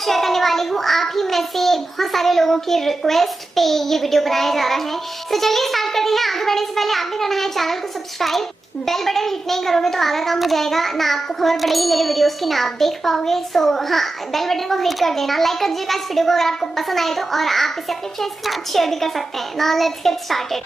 Share करने वाली हूँ। आप ही में से बहुत सारे लोगों की रिक्वेस्ट पे ये वीडियो बनाया जा रहा है। तो चलिए स्टार्ट करते हैं। आगे बढ़ने से पहले आपने करना है चैनल को सब्सक्राइब, बेल बटन हिट नहीं करोगे तो आधा काम हो जाएगा, ना आपको खबर पड़ेगी मेरे वीडियोस की, ना आप देख पाओगे। सो हाँ, बेल बटन को हिट कर देना, लाइक कर दीजिएगा इस वीडियो को अगर आपको पसंद आए तो, और आप इसे अपने फ्रेंड्स के साथ शेयर भी कर सकते हैं। Now let's get started.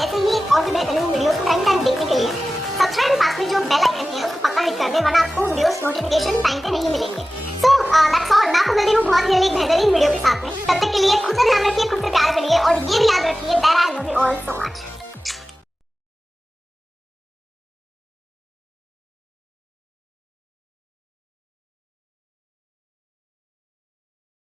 ऐसे ही और भी बेहतरीन वीडियोस को टाइम टाइम देखने के लिए सब्सक्राइब के पास में जो बेल आइकन है उसको पक्का हिट कर दे, वरना आपको वीडियोस नोटिफिकेशन टाइम पे नहीं मिलेंगे। So that's all. मैं आपको मिलती हूँ बहुत ही एक बेहतरीन वीडियो के साथ में। तब तक के लिए खुद का ध्यान रखिए, खुद